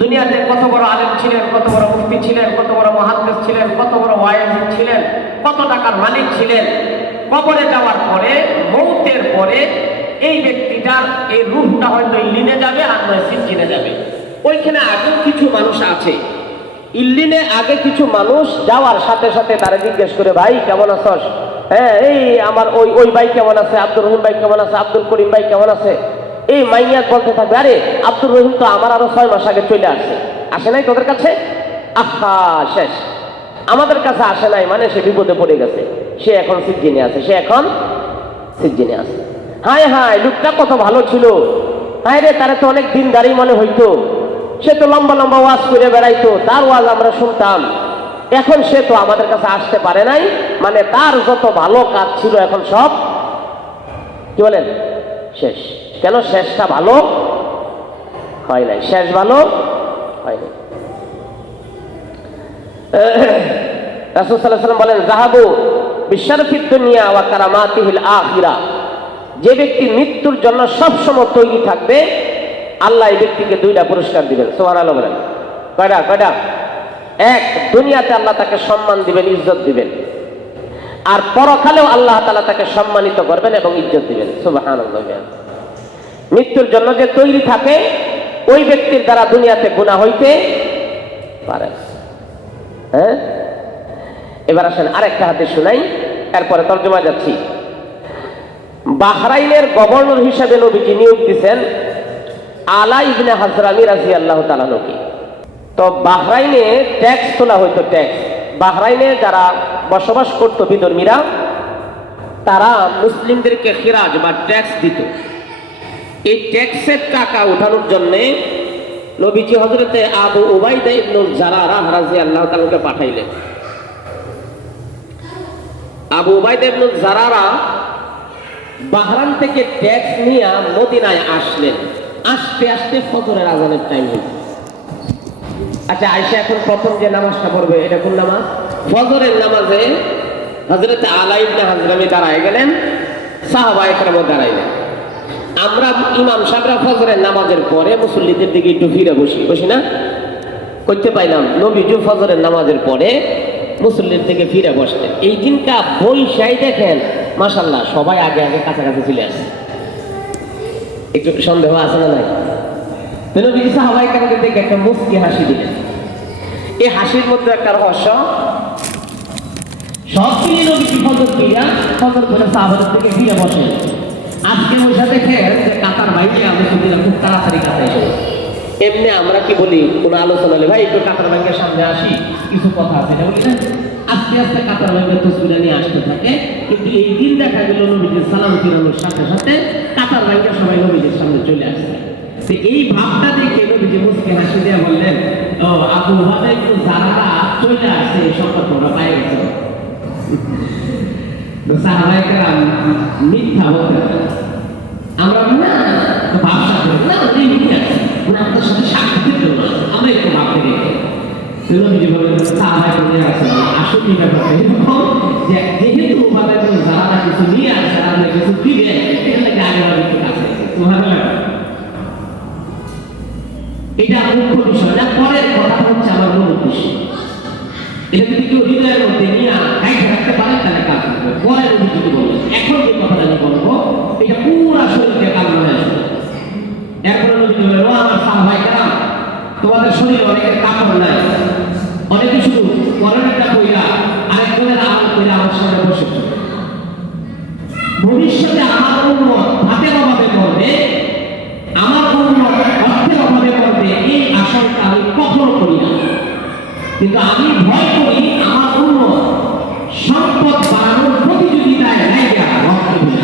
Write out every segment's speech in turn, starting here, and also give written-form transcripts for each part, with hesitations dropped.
দুনিয়াতে কত বড় আলেম ছিলেন, কত বড় মুফতি ছিলেন, কত বড় মুহাদ্দিস ছিলেন, কত বড় ওয়াইজ ছিলেন, কত টাকার মালিক ছিলেন। কবরে যাওয়ার পরে, মৌতের পরে এই ব্যক্তিটার এই রূহটা হয়তো ইল্লিনে যাবে, আর নয় সিজ্জিনে যাবে। ওইখানে আগেও কিছু মানুষ আছে, ইল্লিনে আগে কিছু মানুষ যাওয়ার সাথে সাথে তারা জিজ্ঞেস করে, ভাই কেমন আছস? হ্যাঁ, এই আমার ওই ওই ভাই কেমন আছে, আব্দুর রহিম ভাই কেমন আছে, আব্দুল করিম ভাই কেমন আছে। এই মাইয়াত বলতে থাকবে, আরে আব্দুর রহিম তো আমার আরো 6 মাস আগে চলে আসছে, আসে নাই তোদের কাছে? আহা, শেষ। আমাদের কাছে আসে নাই মানে সে বিপদে পড়ে গেছে, সে এখন সিজ্জিনে আছে, সে এখন সিজ্জিনে আছে। হায় হায়, লোকটা কত ভালো ছিল, হায় রে, তারা তো অনেক দিনদারি মনে হইতো, সে তো লম্বা লম্বা ওয়াজ করে বেড়াইতো, তার ওয়াজ আমরা শুনতাম, এখন সে তো আমাদের কাছে আসতে পারে নাই, মানে তার যত ভালো কাজ ছিল এখন সব কি বলেন শেষ। কেন শেষটা ভালো হয় নাই? শেষ ভালো হয় নাই। রাসূল সাল্লাল্লাহু আলাইহি ওয়াসাল্লাম বলেন, যাহাবু বিশারফিদ দুনিয়া ওয়া কারামাতিহিল আখিরা। যে ব্যক্তি মৃত্যুর জন্য সবসময় তৈরি থাকবে, আল্লাহ এই ব্যক্তিকে 2টা পুরস্কার দিবেন। সুবহানাল্লাহ বলেন। কয়টা? কয়টা? এক, দুনিয়াতে আল্লাহ তাকে সম্মান দিবেন, ইজ্জত দিবেন, আর পরকালেও আল্লাহ তাআলা তাকে সম্মানিত করবেন এবং ইজ্জত দিবেন। সুবহানাল্লাহ। মৃত্যুর জন্য যে তৈরি থাকে, ওই ব্যক্তির দ্বারা দুনিয়াতে গুনাহ হইতে পারে। হ্যাঁ, এবার আসেন আরেকটা হাদিস শুনাই, এরপরে তরজমা যাচ্ছি। বাহরাইনের গভর্নর হিসেবে নবীজি নিয়োগ দিয়েছেন আলা ইবনে হাজরামি রাদিয়াল্লাহু তাআলা আনহু। তো বাহরাইনে ট্যাক্স তোলা হইতো, ট্যাক্স। বাহরাইনে যারা বসবাস করত বিধর্মীরা, তারা মুসলিমদেরকে খিরাজ বা ট্যাক্স দিত। এই ট্যাক্সের টাকা উঠানোর জন্যে নবীজি হযরতে আবু উবাইদা ইবনুল জারারা রাদিয়াল্লাহু তাআলাকে পাঠাইলেন। আবু উবাইদা ইবনুল জারারা বাহরাইন থেকে ট্যাক্স নিয়ে মদিনায় আসলেন। আসতে আসতে ফজরের আযানের টাইম হয়েছে। আচ্ছা, আয়েশা এখন প্রথম যে নামাজটা পড়বে, এটা কোন নামাজ? ফজরের নামাজে হযরত আলা ইবনে হাজরামি দাঁড়ায় গেলেন, সাহাবায়ে কেরাম দাঁড়াইলেন। আমরা ইমাম সাহেবরা ফজরের নামাজের পরে মুসল্লিদের দিকে একটু ফিরে বসি না, করতে পাইলাম। নবীজি ফজরের নামাজের পরে মুসল্লির দিকে ফিরে বসতেন। এই দিনটা বৈশাই দেখেন, মাশাআল্লাহ, সবাই আগে আগে কাছাকাছি চলে আসে। একটু সন্দেহ আছে না নাই? নবীজি সাহাবায়ে কেরামকে দেখে একটা মুস্কি হাসি দিলেন। এই হাসির মধ্যে একটা রহস্য। সব মিলে নবীজি ফজর করে সাহাবাদের থেকে ফিরে বসেন। আজকে বসে দেখেন যে কাতার বাইরে মুসল্লিরা খুব তাড়াতাড়ি কাছে এসে, এমনি আমরা কি বলি, কোনো আলোচনা হলে, ভাই একটু কাতার ব্যাংকের সামনে আসি, কিছু কথা আছে, এটা বলি না। আস্তে আস্তে কাতার ব্যাংকের তসবিরা নিয়ে আসতে থাকে। কিন্তু এই দিন দেখা গেল নবীজির সালাম ফিরানোর সাথে সাথে কাতার ব্যাংকের সবাই নবীজির সামনে চলে আসছে। এই ভাবটা দেখে নবীজি মুস্কি হাসি দিয়ে বললেন, ও আবু উবাইদা ইবনে জারারা চলে আসছে, এই সম্পর্ক আমরা পাই গেছে। সাহাবায়ে কেরাম মিথ্যা বলতে আমরা না তো ভাবসা করি না, এই মিথ্যা আমাদের সাথে সাক্ষাতের জন্য আমরা একটু ভাবতে দেখি। নবীজি বললেন, সাহাবায়ে কেরাম আছে আসলে ব্যাপারটা এরকম যে যেহেতু উবাইদা ইবনে জারারা কিছু নিয়ে আসছে, আমরা কিছু দিবে, এটা লাগে আগে একটু কাছে। সুবহানাল্লাহ। এটা মুখ্য বিষয় না, পরের কথা হচ্ছে আমার মূল উদ্দেশ্য। এটা যদি কেউ হৃদয়ের মধ্যে নিয়ে রাখতে পারেন তাহলে কাজ করবে। পরের যদি বলেন, এখন যে কথাটা আমি বলবো এটা পুরা শরীরে কাজ হয়ে আসবে। এরপরে নবী বললেন, ও আমার সাহাবায়ে কেরাম, তোমাদের শরীরে অনেকের কাপড় নাই, অনেকে শুধু করণীটা কইরা আরেকজনের আমল কইরা আমার সামনে বসেছে। ভবিষ্যতে আমার উম্মত ভাতের অভাবে পড়বে, আমার উম্মত অর্থের অভাবে পড়বে, এই আশঙ্কা আমি কখনো করি না। কিন্তু আমি ভয় করি আমার উম্মত সম্পদ বাড়ানোর প্রতিযোগিতায় লাইগা রক্ত দিবে।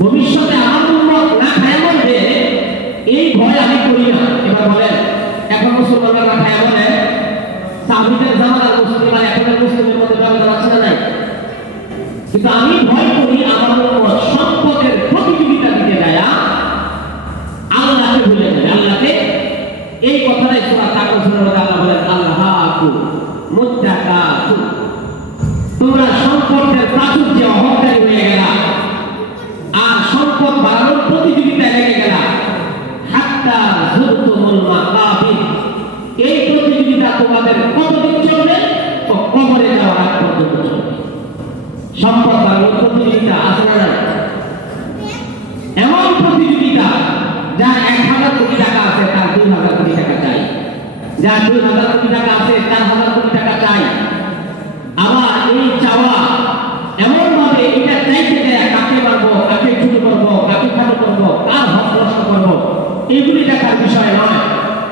ভবিষ্যতে আমার উম্মত না খায় মরবে, এই ভয় আমি করি না। এবার বলেন, এখন মুসলমানরা না খায় বলে, সাহাবীদের জামানার মুসলমান এখনের মুসলিমের মধ্যে ব্যবধান আছে না নাই? কিন্তু আমি ভয় করি আমার উম্মত সম্পদের প্রতিযোগিতা দিতে যায় আল্লাহকে ভুলে যাবে। আল্লাহকে, এই কথাটাই সূরা তাকাসুরের মধ্যে আল্লাহ বলেন, আল্লাহু মুত্তাকাসুর, তোমরা সম্পদের প্রাচুর্যে অহংকারী হয়ে গেলা আর সম্পদ বাড়ানোর প্রতিযোগিতায় লেগে গেলা। সম্পদ বাড়ানোর প্রতিযোগিতা আছে না? এমন প্রতিযোগিতা যার 1,000 কোটি টাকা আছে তার 2,000 কোটি টাকা চাই, যার 2,000 কোটি টাকা আছে তার 1,000 কোটি টাকা চাই। আবার এই চাওয়া এমন ভাবে এটা চাইতে দেয় কাকে মারবো, কাকে ছোট করবো, কাকে খাটো করবো, কার হক নষ্ট করবো, এগুলি দেখার বিষয় নয়।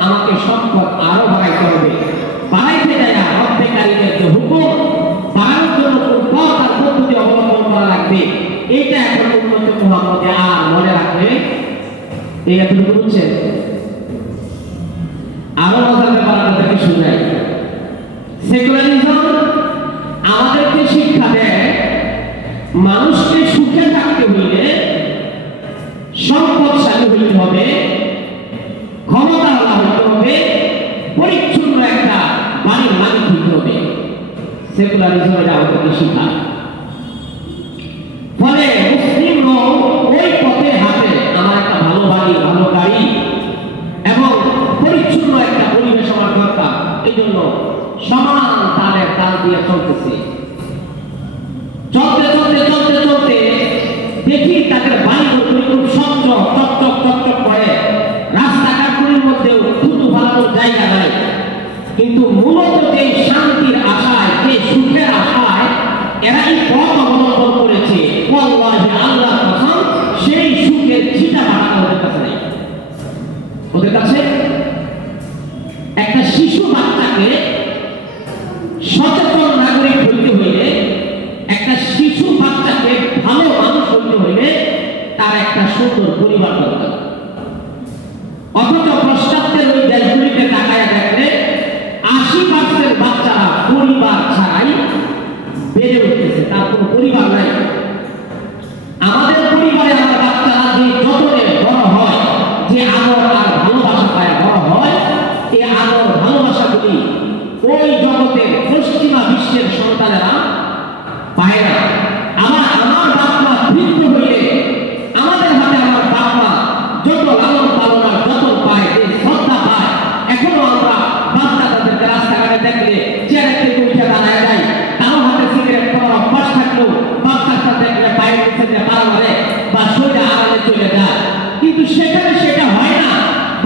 আমাকে সম্পদ আরো বাড়াইতে হবে, বাড়াইতে দেয় অর্ধেকারীদের যে হুকুম বাড়ানোর জন্য কোন পথ আর পদ্ধতি অবলম্বন করা লাগবে, এইটা এখন উন্নত মুহাম্মদে আর মনে রাখবে। এই এতটুকু বুঝছেন? আরো মজার ব্যাপার আপনাদেরকে শুনাই। সেকুলারিজম আমাদেরকে শিক্ষা দেয় মানুষকে সুখে থাকতে হইলে সম্পদশালী হইতে হবে, ক্ষমতাওয়ালা হইতে হবে, পরিচ্ছন্ন একটা বাড়ির মালিক হইতে হবে। সেকুলারিজম এটা আমাদেরকে শিখায়। ফলে মুসলিম লোক ওই পথে হাতে আমার একটা ভালো বাড়ি, ভালো গাড়ি এবং পরিচ্ছন্ন একটা পরিবেশ আমার দরকার, এই জন্য সমান তালের তাল দিয়ে চলতেছে। চলতে চলতে চলতে চলতে দেখি তাদের বাড়িগুলি খুব স্বচ্ছ, চকচক চকচক করে, রাস্তাঘাটগুলির মধ্যেও থুতু ফালানোর জায়গা নাই। কিন্তু মূলত যে শান্তির আশায়, যে সুখের আশায় এরা এই পথ অবলম্বন করেছে, আল্লাহ কসম, সেই সুখের ছিটা ভাড়া ওদের কাছে নেই। ওদের কাছে একটা শিশু বাচ্চাকে সচেতন নাগরিক হইতে হইলে, একটা শিশু বাচ্চাকে ভালো মানুষ হইতে হইলে তার একটা সুন্দর পরিবার দরকার। অথচ পাশ্চাত্যের ওই দেশগুলিতে তাকায় দেখলে 80% বাচ্চারা পরিবার ছাড়াই বেড়ে উঠতেছে, তার কোনো পরিবার নাই। আমাদের পরিবারে আমার বাচ্চারা যে যতনে বড় হয়, যে আদর আর ভালোবাসা পায় বড় হয়, এই আদর ভালোবাসাগুলি ওই জগতের পশ্চিমা বিশ্বের সন্তানেরা পায় না। আমার বাপ মা বৃদ্ধ হইলে আমাদের হাতে আমার বাপ মা যত লালন পালন আর যতন পায়, যে শ্রদ্ধা পায়, এখনো আমরা বাচ্চা তাদেরকে রাস্তাঘাটে দেখলে চেয়ারে থেকে উঠে দাঁড়ায় যায়, কারো হাতে সিগারেট খাওয়ার অভ্যাস থাকলেও বাচ্চাটা দেখলে পায়ের নিচে দিয়ে পাড়া মারে বা সোজা আড়ালে চলে যায়। কিন্তু সেখানে সেটা হয় না।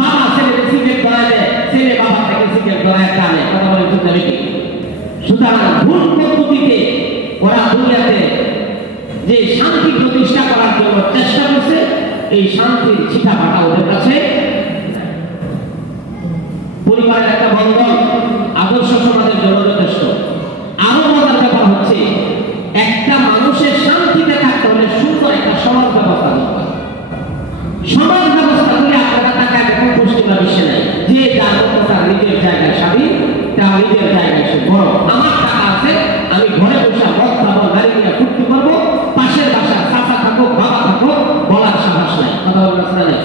বাবা ছেলেকে সিগারেট ধরায় দেয়, ছেলে বাবা থেকে সিগারেট ধরায় টানে, কথা বলে ঠিক নাকি? সুতরাং ভুল পদ্ধতিতে ওরা দুনিয়াতে যে শান্তি প্রতিষ্ঠা করার জন্য চেষ্টা করছে, এই শান্তির ছিটা ফাটা ওদের কাছে। পরিবারের একটা বন্ধন আদর্শ সমাজের জন্য যথেষ্ট। আরো মজার ব্যাপার হচ্ছে, একটা মানুষের শান্তিতে থাকতে হলে সুন্দর একটা সমাজ ব্যবস্থা দরকার। সমাজ ব্যবস্থা করে আপনারা টাকা এখন পশ্চিমা বিশ্বে নাই, যে যার মতো তার নিজের জায়গায় স্বাধীন, তার নিজের জায়গায় সে বড়। আমার টাকা আছে, আমি ঘরে বসে মদ খাবো, গাড়ি নিয়ে ফুর্তি করবো, পাশের বাসা চাচা থাকুক, বাবা থাকুক, বলার সাহস নাই, কথা বলার রাস্তা নাই।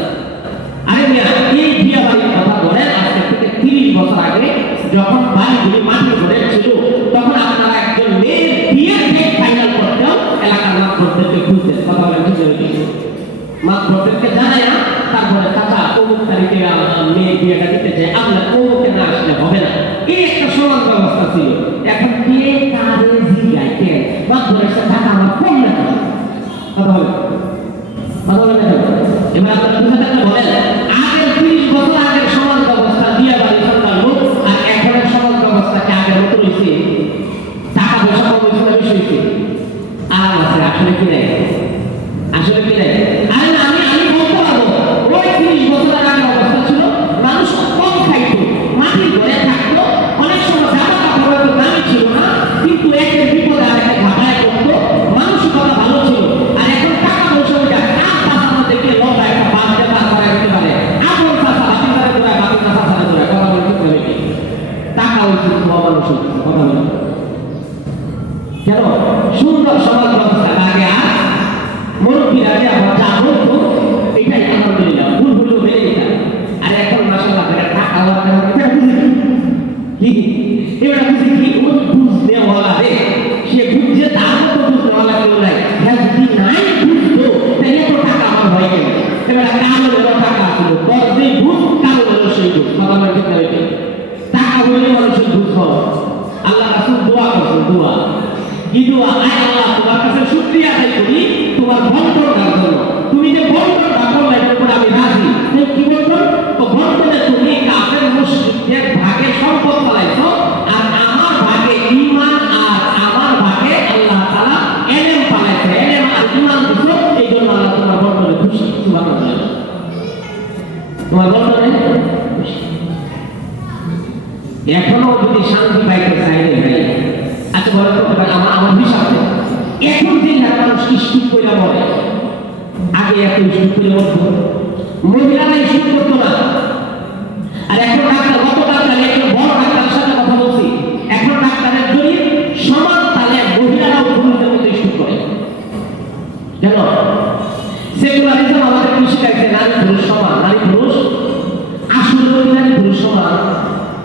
আরে মিয়া, এই বিয়া বাড়ির কথা বলেন, আজকে থেকে 30 বছর আগে যখন বাড়িগুলি মাটির ঘরে ছিল, তখন আপনারা একজন মেয়ের বিয়ের ডেট ফাইনাল করতেও এলাকার মাতবরদেরকে খুঁজতেন, কথা বলেন ঠিক হয়ে গেছে। মাতবরদেরকে জানায় না, তারপরে চাচা অমুক তারিখে মেয়ের বিয়েটা দিতে চাই, আপনার অমুকে না আসলে হবে না। এই একটা সমাজ ব্যবস্থা ছিল। এখন বিয়ে কারে জিগাইতে মাতবরের সাথে টাকা আমার কম না, কথা বলেন, কথা বলেন। এবার আপনারা বুঝে থাকলে বলেন, আগের 30 বছর আগের সমাজ ব্যবস্থা বিয়ে বাড়ি সরকার লোক আর এখনের সমাজ ব্যবস্থাকে আগের মতো রয়েছে, টাকা পয়সা কম হয়েছে না বেশি হয়েছে? আরাম আছে। আসলে কি নাই? আসলে কি নাই? আরে না, আমি বলতে পারবো, ওই 30 বছর আগের অবস্থা ছিল, মানুষ কম খাইতো, মাটির ঘরে থাকতো, অনেক সময় জামা কাপড় হয়তো দামি ছিল না, কিন্তু একের বিপদে আরেকটা ঘাটায় করতো, মানসিকতা ভালো ছিল। আর এখন টাকা পয়সা ওইটা কাজ পাশানো থেকে লম্বা একটা বাস যেটা করা যেতে পারে, আপন চাষা বাকি তারা দৌড়ায়, বাকি চাষা তারা দৌড়ায়, কথা বলে ঠিক হবে কি? টাকা হয়েছে মানুষ, কথা বলে কেন? সুন্দর সমাজ ব্যবস্থা আগে আর মুরব্বীরা যে আবার যা বলতো এটাই আলহামদুলিল্লাহ, ভুল ভুল বেড়ে যেতাম। আর এখন মাসাল্লাহ টাকা হওয়ার এটা বুঝি কি, এবার বুঝি কি, ও বুঝ নেওয়ালা রে, সে বুঝছে তার মতো বুঝ নেওয়ালা কেউ নাই। হ্যাঁ, যদি নাই বুঝতো তাই এত টাকা আমার হয়ে গেল। এবার কারোর টাকা আসলো, তোর যে বুঝ কারোর হলো সেই বুঝ, কথা বলে ঠিক না? টাকা হইলে মানুষের বুঝ হয়। আল্লাহ রাসূল দোয়া করছেন, দোয়া কিন্তু আল্লাহ তোমার কাছে শুকরিয়া আদায় করি তোমার বন্টনটার জন্য। তুমি যে বন্টনটা করলে এটার উপর আমি রাজি। কি বন্টন? তো বন্টনে তুমি কাফের মুশরিকদের ভাগে সম্পদ ফলাইছো, আর আমার ভাগে ঈমান আর আমার ভাগে আল্লাহ তাআলা ইলম ফলাইছে, ইলম আর ঈমান দিছো। এই জন্য আল্লাহ তোমার বন্টনে খুশি। সুবহানাল্লাহ। তোমার বন্টনে খুশি। এখনো যদি শান্তি পাইতে চাইলে ভাই, আচ্ছা বলে তো আমার হিসাবে এখন যে মানুষ স্টুপ করে বলে, আগে এত স্টুপ করে বলতো, মহিলারা স্টুপ করতো না। আর এখন ডাক্তার, গত ডাক্তার একজন বড় ডাক্তারের সাথে কথা বলছি, এখন ডাক্তারের জন্য সমান তালে মহিলারাও পুরুষদের মতো স্টুপ করে। জানো সেকুলারিজম আমাদের কি শিখাইছে? নারী পুরুষ সমান। নারী পুরুষ আসলে নারী পুরুষ সমান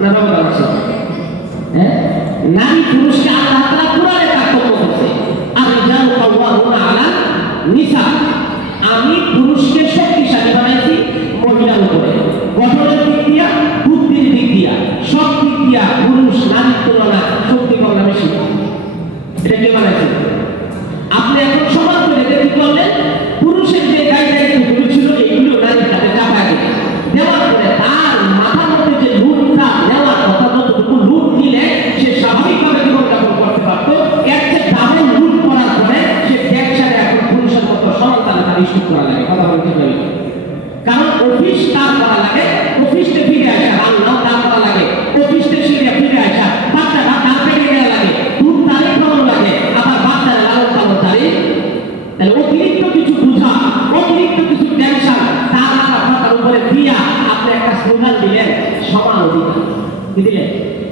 না? ব্যাপার আছে। হ্যাঁ, নারী পুরুষকে আল্লাহ তাআলা কোরআনে তাকব্বর করছে, আর-রিজালু কাওয়ামুনা আলা নিসা। আমি পুরুষকে শক্তিশালী বানাইছি মহিলার উপরে, গঠনের দিক দিয়া, বুদ্ধির দিক দিয়া, সব দিক দিয়া পুরুষ নারীর তুলনা শক্তি কম বেশি। এটা কে বানাইছে? আপনি এখন সমান করে দেখতে করলেন, পুরুষের যে দায়িত্বগুলো ছিল এইগুলো নারীর কাছে চাপায় দেওয়ার পরে তার মাথার মধ্যে যে লুটটা নেওয়ার কথা, যতটুকু লুট নিলে সে স্বাভাবিকভাবে জীবনযাপন করতে পারতো, এর চেয়ে ডাবল লুট করার পরে সে ব্যবসায় এখন পুরুষের মতো সমান তালে তার ইস্যু করা লাগে। কথা বলতে পারি, কারণ অফিস কাজ করা লাগে, অফিসে ফিরে আসা, রান্নাও কাজ করা লাগে, অফিসে ফিরে আসা, বাচ্চারা কাজ পেটে গেলে লাগে, দুধ তারিখ খাওয়ানো লাগে, আবার বাচ্চারা লালন পালন তারিখ। তাহলে অতিরিক্ত কিছু বোঝা, অতিরিক্ত কিছু টেনশন তার মাথার উপরে দিয়া আপনি একটা স্লোগান দিলেন, সমান অধিকার। কি দিলেন?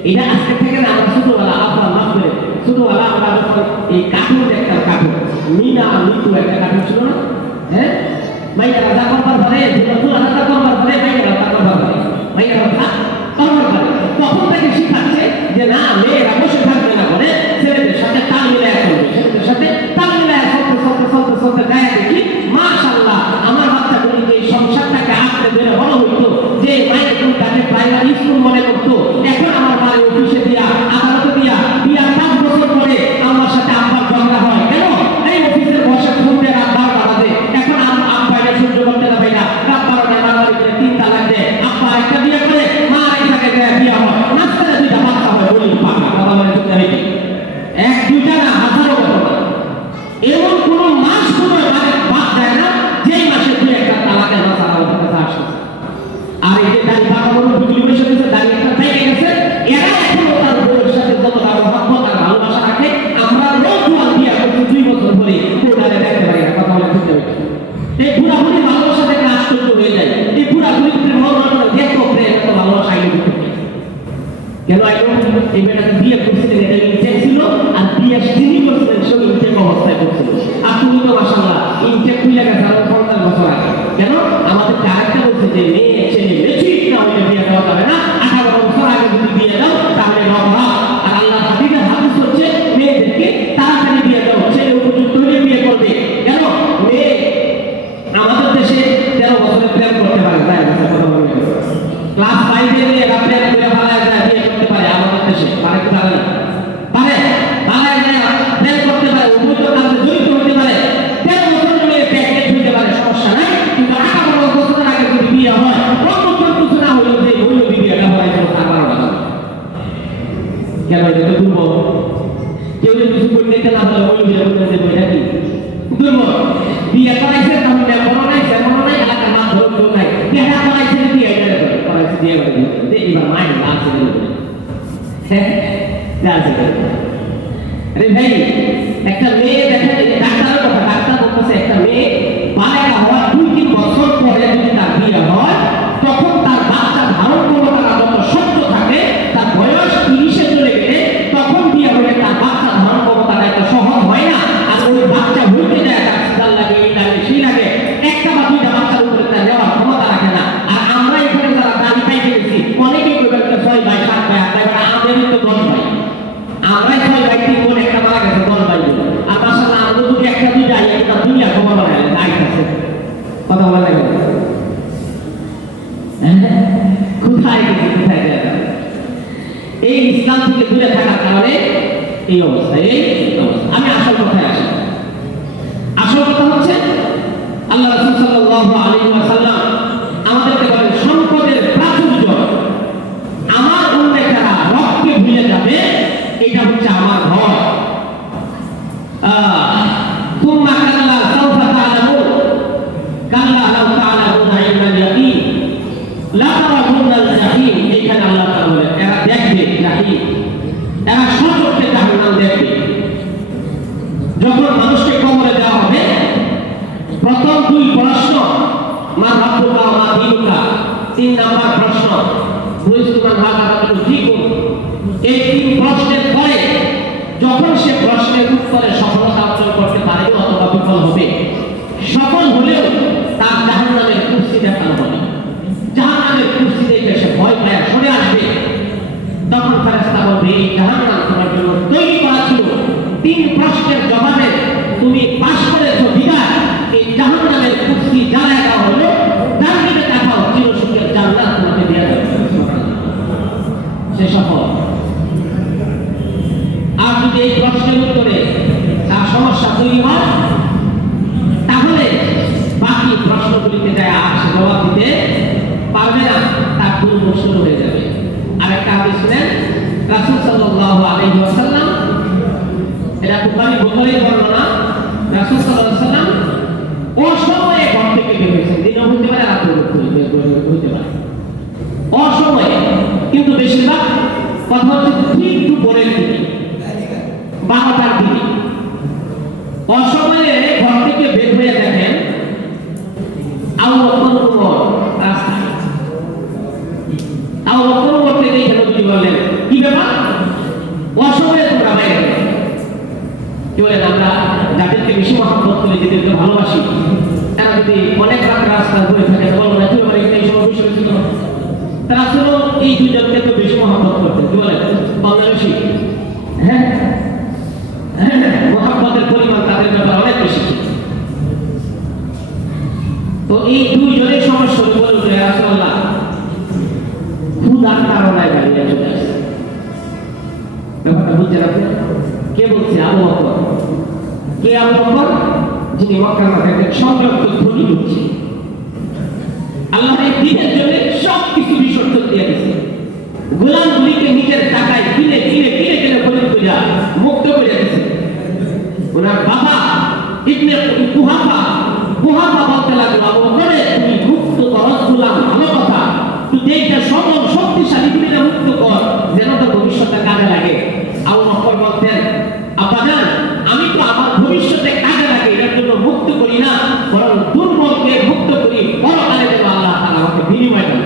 এটা আজকে থেকে না, আমরা ছোটবেলা, আপনার মাফ করে ছোটবেলা আমরা এই কার্টুন দেখতাম, কার্টুন মিনা মিতু একটা কার্টুন ছিল না? হ্যাঁ, মাইয়া রাজা করবার পারে, রাজা করবার পারে, মাইয়া রাজা করবার পারে, মাইয়া রাজা করবার পারে। তখন থেকে শিখাচ্ছে যে না, মেয়েরা বসে থাকবে না, করে ছেলেদের সাথে তাল মিলায় চলবে, ছেলেদের সাথে তাল মিলায় চলতে চলতে চলতে চলতে গায়ে দেখি মাশাআল্লাহ আমার বাচ্চাগুলি যে সংসারটাকে আঁকতে বেড়ে বড় হইতো, যে মায়ের তাকে প্রাইমারি স্কুল মনে করতো, এখন আমার মায়ের অফিসে দিয়া, আদালতে দিয়া, বিয়ার 5 বছর পরে আমার সাথে আব্বার ঝগড়া হয়। কেন? এই অফিসের বসে ঘুরতে রাত 12টা বাজে, এখন আব্বা এটা সহ্য করতে পারবে না, রাত 12টায় মারামারি করে 3 তালাক দেয়, আব্বা একটা বিয়ে করে, মা আরেকটাকে বিয়ে হয়, মাঝখানে 2টা বাচ্চা হয়, বলি পাকা। কথা বলে ঠিক না? এক দুইটা না, হাজারো ঘটনা। এমন কোন মাস কোনো বাদ যায় না যেই মাসে 2-1টা তালাকের মাসা আমাদের কাছে আসছে। আর এই যে দাঁড়িয়ে বাবা বড় বিজলি বসে গেছে, দাঁড়িয়ে একটা থেকে গেছে, এরা এখনো তার বউয়ের সাথে যতটা মহব্বত আর ভালোবাসা রাখে, আমরা রোজ বিয়ে করছি 2 বছর ধরে, কোটারে দেখতে পারি না। কথা বলে ঠিক না? এই পুরাপুরি ভালোবাসা থেকে আশ্চর্য হয়ে যায়। এই পুরাপুরি দেখো প্রেম এত ভালোবাসা আইলো কেন আইলো? এই মেয়েটাকে বিয়ে করছিলেন, এটা ইনটেক ছিল, আর বিয়ে যিনি করছিলেন সে ইনটেক অবস্থায় করছিল। আর তুমি তো মাশাআল্লাহ ইনটেক খুলে গেছে আরো 50 বছর আগে। কেন? আমাদের আরেকটা বলছে যে মেয়ে ছেলে মেচুইট না হলে বিয়ে দেওয়া যাবে না, 18 বছর আগে যদি বিয়ে দাও তাহলে নরহা। আর আল্লাহ হাদিসের হাদিস হচ্ছে মেয়েদেরকে তাড়াতাড়ি বিয়ে দাও, ছেলে উপযুক্ত হলে বিয়ে করবে। কেন? মেয়ে আমাদের দেশে 13 বছরে প্রেম করতে পারে, তাই না? কথা বলতে ক্লাস 5 এ নিয়ে প্রেম করে পালায় যায়, বিয়ে করতে পারে আমাদের দেশে। পারে কি পারে না? পারে, পালায় যায় প্রেম করতে পারে, অবৈধ কাজে জড়িত হতে পারে, 13 বছর নিয়ে প্যাকেট হইতে পারে, সমস্যা নাই। কিন্তু 18 বছরের আগে যদি বিয়ে হয়, অন্য কিছু না হইলেও যে হইল বিয়েটা হয় তার 12টা বাজে। কেন? এটা তো দুর্বল। কেউ যদি কিছু করতে না পারে হইল বিয়ে করতে দেবো, এটা কি দুর্বল? বিয়ে করাইছে তাহলে বড় নাই, সেমন নাই, এলাকার মা ধরো নাই, কেনা করাইছে দিয়ে এটা করাইছে দিয়ে বাড়ি দিয়ে এবার মায়ের লাগছে আরে ভাই, একটা মেয়ে দেখেন, ডাক্তারের কথা, ডাক্তার বলতেছে একটা মেয়ে বালেগা হওয়ার 2-3 বছর পরে যদি তার বিয়ে হয়, তখন তার বাচ্চা ধারণ ক্ষমতা যত শক্ত থাকে, তার বয়স 30-এ চলে গেলে তখন বিয়ে হলে তার বাচ্চা ধারণ ক্ষমতাটা এত সহজ হয় না। আর ওই বাচ্চা হইতে যায়, তার সিজার লাগে, এই লাগে, সেই লাগে, 1টা বা 2টা বাচ্চার উপরে তার নেওয়ার ক্ষমতা রাখে না। আর আমরা এখানে যারা দাঁড়ি পাইতে গেছি, অনেকেই করবেন 6 ভাই 7 ভাই 8 ভাই, আমাদের তো 10 ভাই, আমরাই 6 ভাই 3 বোন, একটা মারা গেছে 10 ভাই। আর মাশাআল্লাহ আমরা যদি 1টা 2টা একটা দুনিয়া খবর বানাইলে আইতাছে। কথা বলা লাগে কোথায় গেছে, কোথায় গেছে? এই ইসলাম থেকে দূরে থাকার কারণে এই অবস্থা, এই অবস্থা। সাল্লাল্লাহু আলাইহি ওয়াসাল্লাম আমাদেরকে বলেন সম্পদের প্রাচুর্য আমার উম্মতেরা রক্তে ভুলে যাবে, এটা হচ্ছে আমার ভয়। ثم كلا سوف تعلمون كلا لو تعلمون علم اليقين لترون الجحيم। এখানে আল্লাহ তাআলা বলেন এরা দেখবে জাহিম, এরা সচক্ষে জাহান্নাম দেখবে। যখন মানুষকে কবরে দেওয়া হবে, প্রথম দুই প্রশ্ন মা রাব্বুকা মা দীনুকা, 3 নাম্বার প্রশ্ন বুঝতুমান হাকাতাতুল ফিকুম। এই 3 প্রশ্নের পরে যখন সে প্রশ্নের উত্তরে সফলতা অর্জন করতে পারবে অথবা বিফল হবে, সফল হলেও তার জাহান্নামের কুরসি দেখানো হবে। জাহান্নামের কুরসি দেখে সে ভয় পায় সরে আসবে। তখন ফেরেশতা বলবে এই জাহান্নাম তোমার জন্য তৈরি করা ছিল, 3 প্রশ্নের জবাবে তুমি পাস করেছো বিদায় এই জাহান্নামের কুরসি জ্বালায় দেওয়া হলো, তার দিকে দেখাও চিরসুখের জান্নাত তোমাকে দেওয়া যাবে। সে সফল। আর যদি এই প্রশ্নের উত্তরে তার সমস্যা তৈরি হয়, তাহলে বাকি প্রশ্নগুলিকে যায় আর সে জবাব দিতে পারবে না, তার দুর্ভোগ শুরু হয়ে যাবে। আরেকটা হাদিস শুনেন, রাসূল সাল্লাল্লাহু আলাইহি ওয়াসাল্লাম, এটা বুখারীর বর্ণনা, রাসূল সাল্লাল্লাহু আলাইহি ওয়াসাল্লাম অসময়ে ঘর থেকে বের হয়েছেন। দিনও হতে পারে, রাতেও হতে পারে, অসময়ে। কিন্তু বেশিরভাগ কথা হচ্ছে ঠিক দুপুরের দিকে, 12টার দিকে। অসময়ে ঘর থেকে বের হয়ে দেখেন আবু বকর ওমর রাস্তায়। আবু বকর ওমরকে দেখে নবী বললেন, কি ব্যাপার, অসময়ে তোমরা বাইরে গেলে? কি বলেন, আমরা যাদেরকে বেশি মহব্বত করি, যাদেরকে ভালোবাসি, তারা যদি অনেক রাত রাস্তা ঘুরে থাকে বলবো না কি ব্যাপার, এই সময় বসে ছিল। তারা আসলে এই দুজনকে তো বেশি মহব্বত করতেন, কি বলেন, কম বেশি? হ্যাঁ, মহব্বতের পরিমাণ তাদের ব্যাপারে অনেক বেশি ছিল। তো এই দুইজনের সমস্যা বলে উঠে রাসূলুল্লাহ ক্ষুধার কারণে গাড়িতে চলে আসে। ব্যাপারটা বুঝছেন আপনি? কে বলছে? আবু বকর। কে আবু বকর? যিনি মক্কার মাঠে সংযুক্ত ধনী হচ্ছে, আল্লাহর এই দ্বীনের জন্য সবকিছু বিসর্জন দিয়ে দিয়েছে। গোলামগুলিকে নিজের টাকায় কিনে কিনে কিনে কিনে খরিদ করে মুক্ত করে দিয়েছে। ওনার বাবা ইবনে কুহাফা বলতে লাগলো, আবু বকরে তুমি মুক্ত করো গোলাম, ভালো কথা, তুই এইটা সকল শক্তিশালী তুমি মুক্ত কর, যেন তো ভবিষ্যতে কাজে লাগে। আবু বকর বলতেন, আব্বাজান আমি তো আমার ভবিষ্যতে কাজে লাগে এটার জন্য মুক্ত করি না, বরং দুর্বলকে মুক্ত করি, পরকালে যেন আল্লাহ তাআলা আমাকে বিনিময় দেন।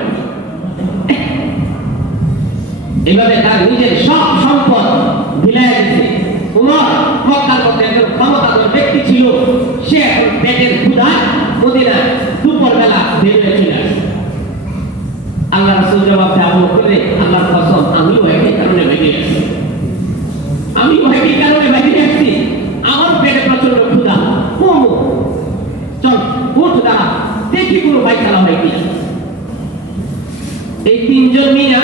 এইভাবে তার নিজের সব সম্পদ বিলায় দিয়েছে। উমর মক্কার মধ্যে একজন ক্ষমতাধর ব্যক্তি ছিল, সে এখন পেটের ক্ষুধায় মদিনায় দুপুরবেলা বের হয়ে চলে আসে। আল্লাহ রাসূল জবাব দেয়, আবু বকর আল্লাহর কসম আমিও একই কারণে বেরিয়ে আসছি, আমিও একই কারণে বেরিয়ে আসছি, আমার পেটে প্রচন্ড ক্ষুধা। চল উঠ দাঁড়া, দেখি কোনো বাইক চালা হয় কিনা। এই 3 জন মিয়া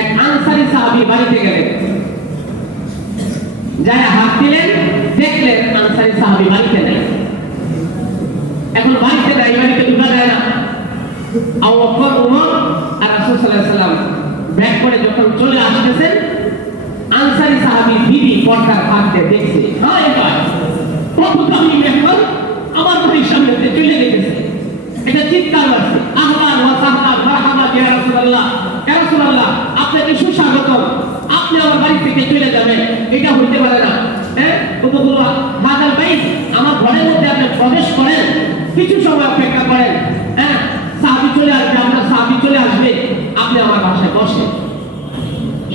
এক আনসারী সাহাবীর বাড়িতে গেলেন, যারা হাত দিলেন দেখলেন আনসারী সাহাবী বাড়িতে নেই। এখন বাড়িতে নাই, বাড়িতে ঢোকা যায় না। আবু বকর, ওমর আর রাসূল সাল্লাল্লাহু আলাইহি ওয়াসাল্লাম ব্যাক করে যখন চলে আসতেছেন, আনসারী সাহাবী বিবি পর্দার ফাঁক দিয়ে দেখছে, হ্যাঁ এবার কত দামি মেহমান আমার বাড়ির সামনে চলে গেছে। এটা চিৎকার করছে, আহলান ওয়া সাহলান মারহাবা ইয়া রাসূলুল্লাহ, ইয়া রাসূলুল্লাহ আপনাকে সুস্বাগতম, আপনি আমার বাড়ি থেকে চলে যাবেন, এটা হইতে পারে না। হ্যাঁ কতগুলো হাজার বাইক আমার ঘরের মধ্যে আপনি প্রবেশ করেন, কিছু সময় অপেক্ষা করেন, হ্যাঁ সাহাবী চলে আসবে, আপনার সাহাবী চলে আসবে, আপনি আমার বাসায় বসেন।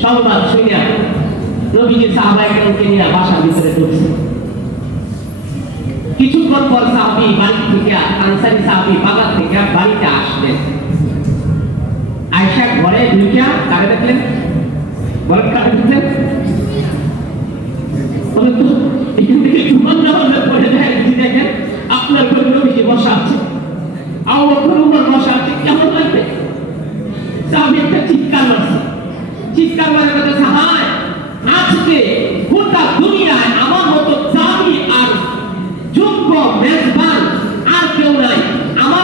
সংবাদ শুনে নবীজি সাহাবায়ে-কেরামকে নিয়ে বাসার ভিতরে ঢুকছে। কিছুক্ষণ পর সাহাবী বাড়ি থেকে, আনসারী সাহাবী বাজার থেকে বাড়িতে আসলেন। আয়েশা ঘরে ঢুকিয়া কারে দেখলেন? বলেন কারে দেখলেন? বলেন তো এখান থেকে জুমান নামাজে পড়ে যায়, দেখেন আপনার ঘরে নবীজি বসা আছে, আবু বকর ওমর বসা আছে, কেমন লাগবে? সাহাবী একটা চিৎকার মারছে, চিৎকার মারে বলতেছে, হায় আজকে গোটা দুনিয়ায় আমার মতো দামি আর যোগ্য মেজবান আর কেউ নাই, আমার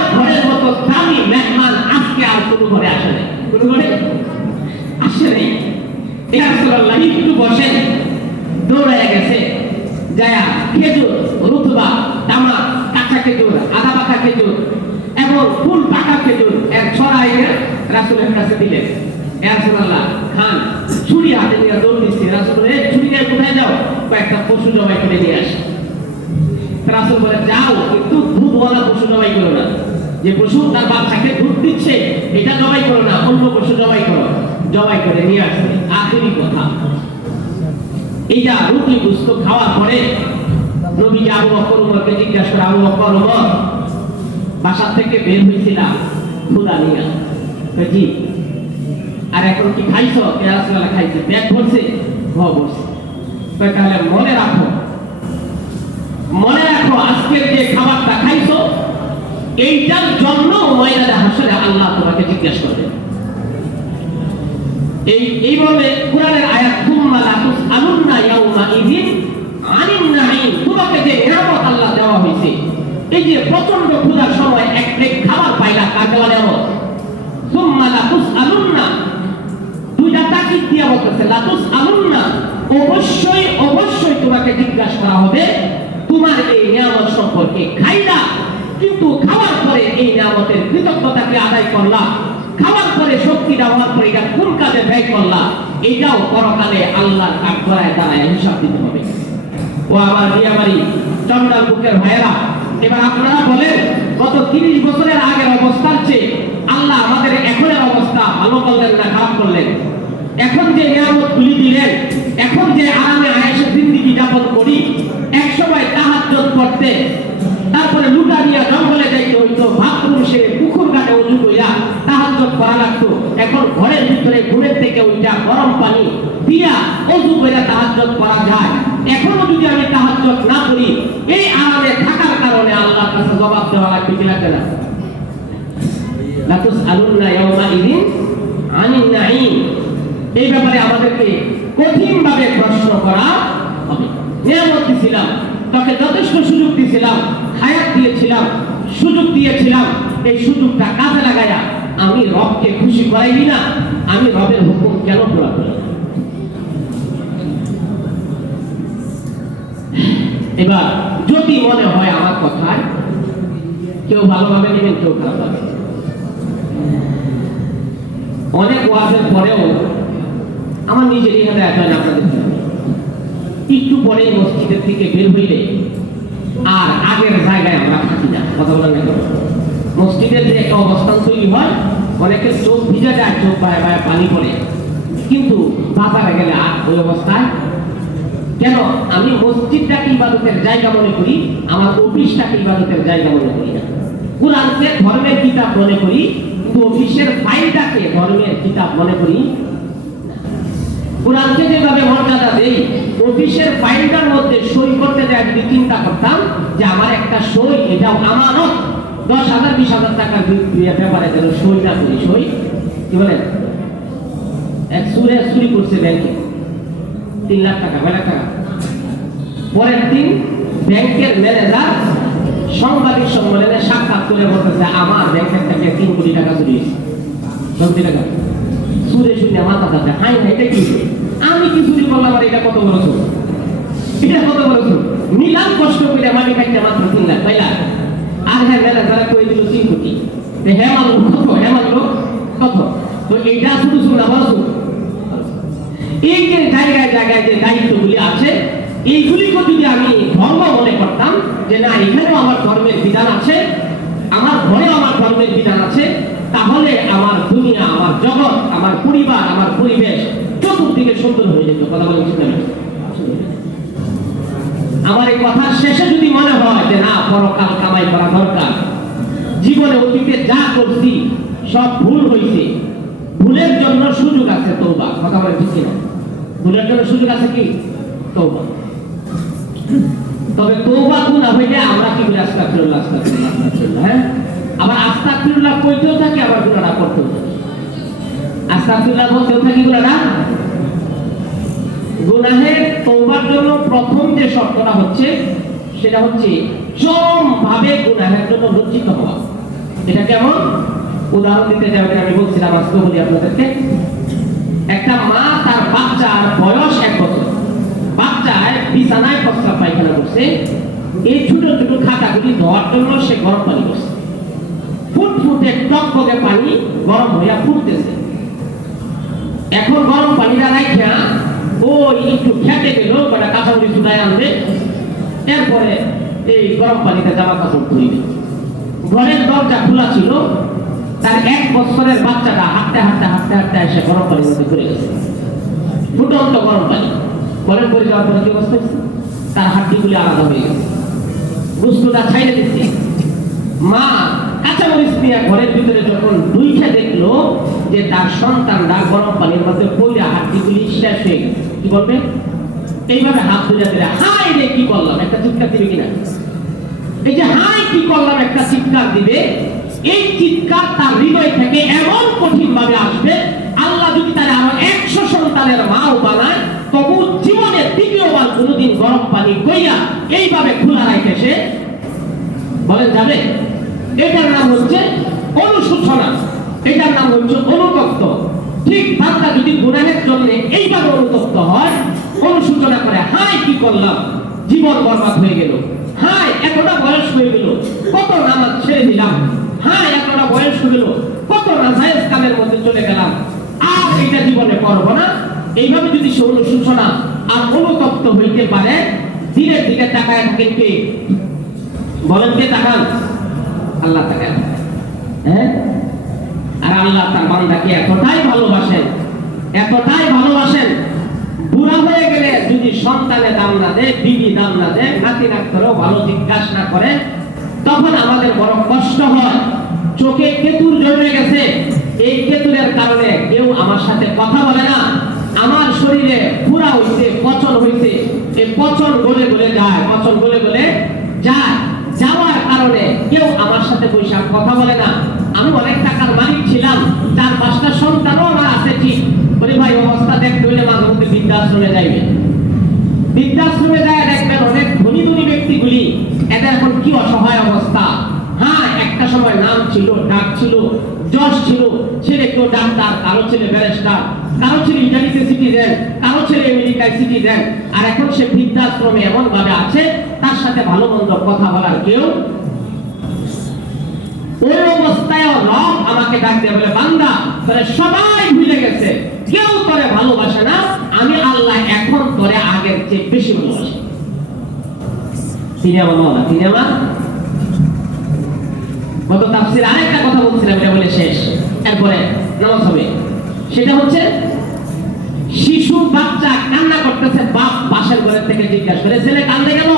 কোনো ঘরে আসে নাই, কোনো ঘরে আসে নাই। ইয়া রাসূলুল্লাহ একটু বসেন, দৌড়ায় গেছে যায়া খেজুর, রুতবা, তামাক, কাঁচা খেজুর, আধা পাকা খেজুর এবং ফুল পাকা খেজুর এক ছড়াই রাসূলের কাছে দিলেন। ইয়া রাসূলুল্লাহ খান। ছুরি হাতে নিয়ে দৌড় দিচ্ছে। রাসূল বলে, ছুরি নিয়ে কোথায় যাও? কয়েকটা পশু জবাই করে নিয়ে আসে। রাসূল বলে, যাও কিন্তু দুধওয়ালা পশু জবাই করো না, যে পশু তার বাচ্চাকে দুধ দিচ্ছে এটা জবাই করো না, অন্য পশু জবাই করো। জবাই করে নিয়ে আসছে। আখেরি কথা, এইটা রুটি গুস্ত খাওয়ার পরে নবীজি আবু বকর ওমরকে জিজ্ঞাসা করে, আবু বকর ওমর বাসা থেকে বের হয়েছিলাম ক্ষুধা নিয়ে, জি, আর এখন কি খাইছো? ইয়া রাসূলুল্লাহ খাইছে। পেট ভরছে? ভরছে। তাহলে মনে রাখো, মনে রাখো আজকের যে খাবারটা খাইছো এইটার জন্য ময়দানে হাসরে আল্লাহ তোমাকে জিজ্ঞাসা করবে। এই বলে কোরআনের আয়াত, তুম্মা লা তুসআলুন্না ইয়াউমা ইযিন আনিন নাঈম, তোমাকে যে নিয়ামত আল্লাহ দেওয়া হয়েছে, এই যে প্রচন্ড ক্ষুধার সময় এক প্লেট খাবার পাইলা, কার দেওয়া নিয়ামত? তুম্মা লা তুসআলুন্না, দুইটা তাকিদ দিয়া বলতেছে, লা তুসআলুন্না, অবশ্যই অবশ্যই তোমাকে জিজ্ঞাসা করা হবে তোমার এই নিয়ামত সম্পর্কে। খাইলা, কিন্তু খাওয়ার পরে এই নিয়ামতের কৃতজ্ঞতাকে আদায় করলা, খাওয়ার পরে শক্তি ব্যবহার করে এটা কোন কাজে ব্যয় করলা, এটাও পরকালে আল্লাহর কাঠগড়ায় দাঁড়ায় হিসাব দিতে হবে। ও আমার বিয়াবাড়ি চন্ডাল বুকের ভাইয়েরা, এবার আপনারা বলেন, গত 30 বছরের আগের অবস্থার চেয়ে আল্লাহ আমাদের এখনের অবস্থা ভালো করলেন না খারাপ করলেন? এখন যে নিয়ামত গুলি দিলেন, এখন যে আরামে আয়েশে জিন্দেগি যাপন করি, এক সময় তাহাজ্জুদ পড়তে, তারপরে লুটা নিয়ে জঙ্গলে যাইতে হইতো, বাথরুম সেরে পুকুর ঘাটে উজু কইরা তাহাজ্জুদ করা লাগতো। এখন ঘরের ভিতরে ঘুমের থেকে উঠা গরম পানি দিয়া উজু কইরা তাহাজ্জুদ করা যায়। এখনো যদি আমি তাহাজ্জুদ না করি, এই আরামে থাকার কারণে আল্লাহর কাছে জবাব দেওয়া লাগবে কি লাগবে না? লা তুসআলুন্না ইয়াউমা ইযিন আনিন নাঈম, এই ব্যাপারে আমাদেরকে কঠিনভাবে প্রশ্ন করা হবে। নিয়ামত দিয়েছিলাম, তোকে যথেষ্ট সুযোগ দিয়েছিলাম, হায়াত দিয়েছিলাম, সুযোগ দিয়েছিলাম, এই সুযোগটা কাজে লাগায়া আমি রবকে খুশি করাইনি না, আমি রবের হুকুম কেন পুরা করি? এবার যদি মনে হয় আমার কথায় কেউ ভালোভাবে নেবেন, কেউ খারাপ ভাবে, অনেক ওয়াজের পরেও আমার নিজের এখানে এত আপনাদের একটু পরে মসজিদের থেকে বের হইলে আর আগের জায়গায় আমরা থাকি না। কথা বলেন না, মসজিদের যে একটা অবস্থান তৈরি হয়, অনেকের চোখ ভিজে যায়, চোখ বায়ে বায়ে পানি পড়ে, কিন্তু বাজারে গেলে আর ওই অবস্থায় কেন? আমি মসজিদটাকে ইবাদতের জায়গা মনে করি, আমার অফিসটাকে ইবাদতের জায়গা মনে করি না। কোরআনকে ধর্মের কিতাব মনে করি, কিন্তু অফিসের ফাইলটাকে ধর্মের কিতাব মনে করি। কোরআনকে যেভাবে মর্যাদা দেই, অফিসের ফাইলটার মধ্যে সই করতে যায় যদি চিন্তা করতাম যে আমার একটা সই, এটা আমানত, 10,000 20,000 টাকার ব্যাপারে যেন সই না করি। সই কি বলেন? এক চুরি করছে ব্যাংকে 3 লাখ টাকা, 9 লাখ টাকা। পরের দিন ব্যাংকের ম্যানেজার সাংবাদিক সম্মেলনে সাক্ষাৎ করে বলতেছে, আমার ব্যাংকের থেকে 3 কোটি টাকা চুরি হয়েছে। 10 কোটি টাকা চুরে শুনে মাথা যাচ্ছে, হাই না, এটা কি? আমি কি চুরি করলাম? আর এটা কত বড় চোর, এটা কত বড় চোর। নিলাম কষ্ট করে মাটি খাইতে মাত্র 3 লাখ, তাই না? আর হ্যাঁ ম্যানেজার কই দিল 3 কোটি। হ্যাঁ মানলো কত? হ্যাঁ মানলো কত? তো এইটা শুধু শুনে বড় চোর। এই যে জায়গায় জায়গায় যে দায়িত্বগুলি আছে, এইগুলিকে যদি আমি ধর্ম মনে করতাম যে না, এখানেও আমার ধর্মের বিধান আছে, আমার ঘরেও আমার ধর্মের বিধান আছে, তাহলে আমার দুনিয়া, আমার জগৎ, আমার পরিবার, আমার পরিবেশ চতুর্দিকে সুন্দর হয়ে যেত। কথা বলছেন, আমার এই কথার শেষে যদি মনে হয় যে না, পরকাল কামাই করা দরকার, জীবনে অতীতে যা করছি সব ভুল হয়েছে, ভুলের জন্য সুযোগ আছে তওবা। কথা বলেন ঠিক না? ভুলের জন্য সুযোগ আছে কি? তওবা। তবে তওবা গুনাহ হইলে আমরা কি করি? আস্তাগফিরুল্লাহ, আস্তাগফিরুল্লাহ, আস্তাগফিরুল্লাহ। হ্যাঁ, আবার আস্তাগফিরুল্লাহ কইতেও থাকি, আবার গুনাহটা করতেও থাকি। আস্তাগফিরুল্লাহ বলতেও থাকি, গুনাহটা। গুনাহের তওবার জন্য প্রথম যে শর্তটা হচ্ছে, সেটা হচ্ছে চরমভাবে গুনাহের জন্য লজ্জিত হওয়া। এটা কেমন? উদাহরণ দিতে যাবে আমি বলছিলাম আজকে বলি আপনাদেরকে। একটা মা তার বাচ্চার বয়স 1 বছর, বাচ্চায় বিছানায় প্রস্রাব পায়খানা করছে, এই ছোট ছোট খাতাগুলি ধোয়ার জন্য সে গরম পানি করছে। ফুটফুটে টকবকে পানি গরম হইয়া ফুটতেছে। এখন গরম পানিটা রাখিয়া ওই একটু খেতে গেল, কটা কাঁচামরিচ চুলায় আনবে, এরপরে এই গরম পানিতে জামা কাপড় ধুইবে। ঘরের দরজা খোলা ছিল, তার 1 বছরের বাচ্চাটা হাঁটতে হাঁটতে হাঁটতে হাঁটতে এসে গরম পানির মধ্যে পড়ে গেছে। ফুটন্ত গরম পানি ঘরের পরে যাওয়ার পরে কি অবস্থা হচ্ছে? তার হাড্ডিগুলি আলাদা হয়ে গেছে, বস্তুটা ছাইড়ে দিচ্ছে। মা কাঁচামরিচ দিয়ে ঘরের ভিতরে যখন দুইটা দেখলো যে তার সন্তানরা গরম পানির মধ্যে পড়ে হাড্ডিগুলি শেষ হয়ে গেছে, কি বলবে? এইভাবে হাত ধরে ধরে হাই রে কি করলাম একটা চিৎকার দিবে কিনা? এই যে হাই কি করলাম একটা চিৎকার দিবে, এই চিৎকার তার হৃদয় থেকে এমন কঠিন ভাবে আসবে, আল্লাহ যদি তার আরো 100 সন্তানের মাও বানায় তবু জীবনে দ্বিতীয়বার কোনোদিন গরম পানি কইয়া এইভাবে খোলা রাখে সে বলেন যাবে? এটার নাম হচ্ছে অনুশোচনা, এটার নাম হচ্ছে অনুতপ্ত। ঠিক বান্দা যদি গুনাহের জন্য এইভাবে অনুতপ্ত হয়, অনুশোচনা করে হাই কি করলাম, জীবন বরবাদ হয়ে গেল, হাই এতটা বয়স হয়ে গেল, কত নামাজ ছেড়ে দিলাম, হাই এতটা বয়স হয়ে গেল, কত নাজায়েজ কামের মধ্যে চলে গেলাম, আর এটা জীবনে করবো না, এইভাবে যদি সে অনুশোচনা আর অনুতপ্ত হইতে পারে, ধীরে ধীরে তাকায় থাকেন কে? বলেন কে তাকান? আল্লাহ তাকায়। হ্যাঁ, আর আল্লাহ তার বান্দাকে এতটাই ভালোবাসেন, এতটাই ভালোবাসেন, বুড়া হয়ে গেলে যদি সন্তানে দাম না দেয়, বিবি দাম না দেয়, নাতি নাতনিও ভালো জিজ্ঞাসা না করে, তখন আমাদের বড় কষ্ট হয়। চোখে কেতুর জমে গেছে, এই কেতুরের কারণে কেউ আমার সাথে কথা বলে না, আমার শরীরে পুরা হইছে, পচন হইছে, এই পচন গলে গলে যায়, পচন গলে গলে যায়, যাওয়ার কারণে কেউ আমার সাথে বৈশাখ কথা বলে না। আমি অনেক টাকার মালিক ছিলাম, 4-5টা সন্তানও আমার আছে, ঠিক বলে ভাই অবস্থা দেখতে হইলে মাঝে মধ্যে বৃদ্ধাশ্রমে যাইবে। বৃদ্ধাশ্রমে যায় দেখবেন অনেক ধনী ধনী ব্যক্তিগুলি, এদের এখন কি অসহায় অবস্থা। হ্যাঁ, একটা সময় নাম ছিল, ডাক ছিল, যশ ছিল, ছেলে কেউ ডাক্তার, কারো ছেলে ব্যারিস্টার, কারো ছেলে ইটালিতে সিটিজেন, কারো ছেলে আমেরিকায় সিটিজেন, আর এখন সে বৃদ্ধাশ্রমে এমন ভাবে আছে তার সাথে ভালো মন্দ কথা বলার কেউ। ওই অবস্থায় রব আমাকে ডাক দিয়ে বলে, বান্দা তোরে সবাই ভুলে গেছে, কেউ তোরে ভালোবাসে না, আমি আল্লাহ এখন তোরে আগের চেয়ে বেশি ভালোবাসি। তিনি আমার মাওলা, তিনি আমার। গত তাফসীরে আরেকটা কথা বলছিলাম, এটা বলে শেষ, এরপরে নামাজ হবে। সেটা হচ্ছে শিশু বাচ্চা কান্না করতেছে, বাপ পাশের ঘরের থেকে জিজ্ঞাসা করে, ছেলে কান্দে কেন?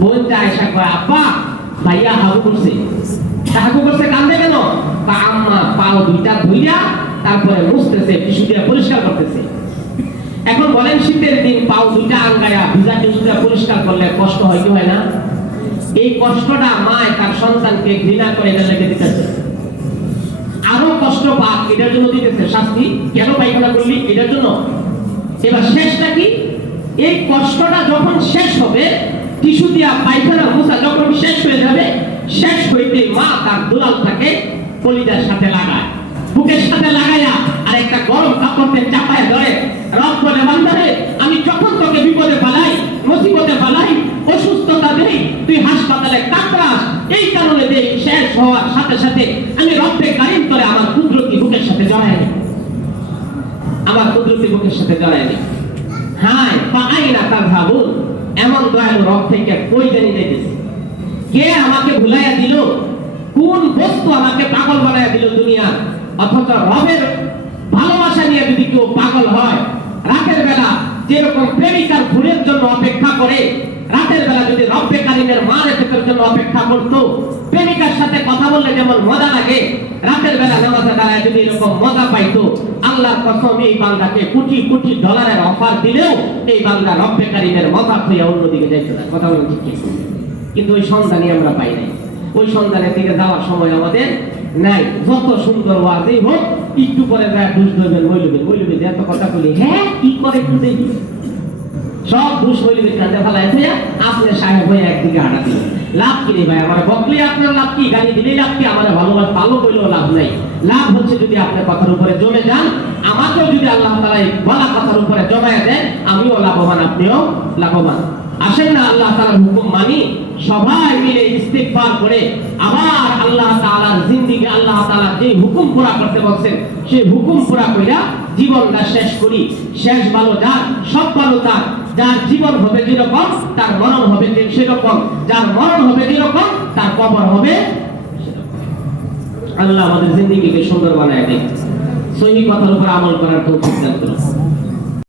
বোনটা আয়েশা কয়, আব্বা ভাইয়া হাগু করছে। হাগু করছে, কান্দে কেন? আম্মা পাও দুইটা ধুইয়া তারপরে মুছতেছে, টিস্যু দিয়ে পরিষ্কার করতেছে। এখন বলেন শীতের দিন পাও দুইটা আঙ্গায়া ভিজা টিস্যু দিয়ে পরিষ্কার করলে কষ্ট হয় কি হয় না? এই কষ্টটা মা তার সন্তানকে ঘৃণা করে এটা লেগে দিতেছে, আরো কষ্ট পাক এটার জন্য দিতেছে শাস্তি। কেন পায়খানা করলি? এটার জন্য। এবার শেষটা কি? এই কষ্টটা যখন শেষ হবে, টিস্যু দিয়া পায়খানা মোছা যখন শেষ হয়ে যাবে, শেষ হইতে মা তার দুলালটাকে কলিজার সাথে লাগায়, বুকের সাথে লাগাইয়া আর একটা গরম কাপড়ে চাপায় ধরে, রব বলে, বান্দারে আমি যখন তোকে বিপদে পালাই, মুসিবতে পালাই, অসুস্থতা দেই, তুই হাসপাতালে কাতরাস, এই কারণে দেই, শেষ হওয়ার সাথে সাথে আমি রব্বে কারিম করে আমার কুদরতি বুকের সাথে জড়াই নি, আমার কুদরতি বুকের সাথে জড়াই নি। হায় ফাআইনা তাযহাবুন, এমন দয়ালু রব থেকে কই জানি যাইতেছে? কে আমাকে ভুলাইয়া দিল? কোন বস্তু আমাকে পাগল বানাইয়া দিল দুনিয়া? অথচ রবের ভালোবাসা নিয়ে যদি কেউ পাগল হয়, রাতের বেলা যেরকম প্রেমিকার ফুলের জন্য অপেক্ষা করে, রাতের বেলা যদি রব্বে কারিমের মার এফেকের জন্য অপেক্ষা করতো, প্রেমিকার সাথে কথা বললে যেমন মজা লাগে, রাতের বেলা নামাজে দাঁড়ায় যদি এরকম মজা পাইতো, আল্লাহর কসম এই বান্দাকে কোটি কোটি ডলারের অফার দিলেও এই বান্দা রব্বে কারিমের মজা হইয়া অন্যদিকে যাইতো না। কথা বলেন ঠিক? কিন্তু ওই সন্ধানই আমরা পাই নাই, ওই সন্ধানের দিকে যাওয়ার সময় আমাদের নাই। যত সুন্দর ওয়াজই হোক, একটু পরে যায় দুষ ধরবেন, মইলবেন, এত কথা বলি, হ্যাঁ কি করে একটু দেখি, সব দুশ্মনী কাঁদে ফেলাইছে, আপনি সাহেব হয়ে একদিকে হাঁটা দিলেন। লাভ কি রে ভাই? আমার বকলে আপনার লাভ কি? গালি দিলেই লাভ কি? আমার ভালোবাসা ভালো বললেও লাভ নাই। লাভ হচ্ছে যদি আপনার কথার উপরে জমে যান, আমাকেও যদি আল্লাহ তাআলা এই বলা কথার উপরে জমায়ে দেয়, আমিও লাভবান, আপনিও লাভবান। আসেন না আল্লাহ তাআলার হুকুম মানি, সবাই মিলে ইস্তিগফার করে আবার আল্লাহ তাআলার জিন্দেগি, আল্লাহ তাআলা যে হুকুম পুরা করতে বলছেন সেই হুকুম পুরা কইরা জীবনটা শেষ করি। শেষ ভালো যার, সব ভালো তার। যার জীবন হবে যেরকম তার মরণ হবে সেরকম, যার মরণ হবে যেরকম তার কবর হবে সেরকম। আল্লাহ আমাদের জিন্দেগিকে সুন্দর বানায় দেয়। সহি কথার উপর আমল করার তৌফিক দান করুন।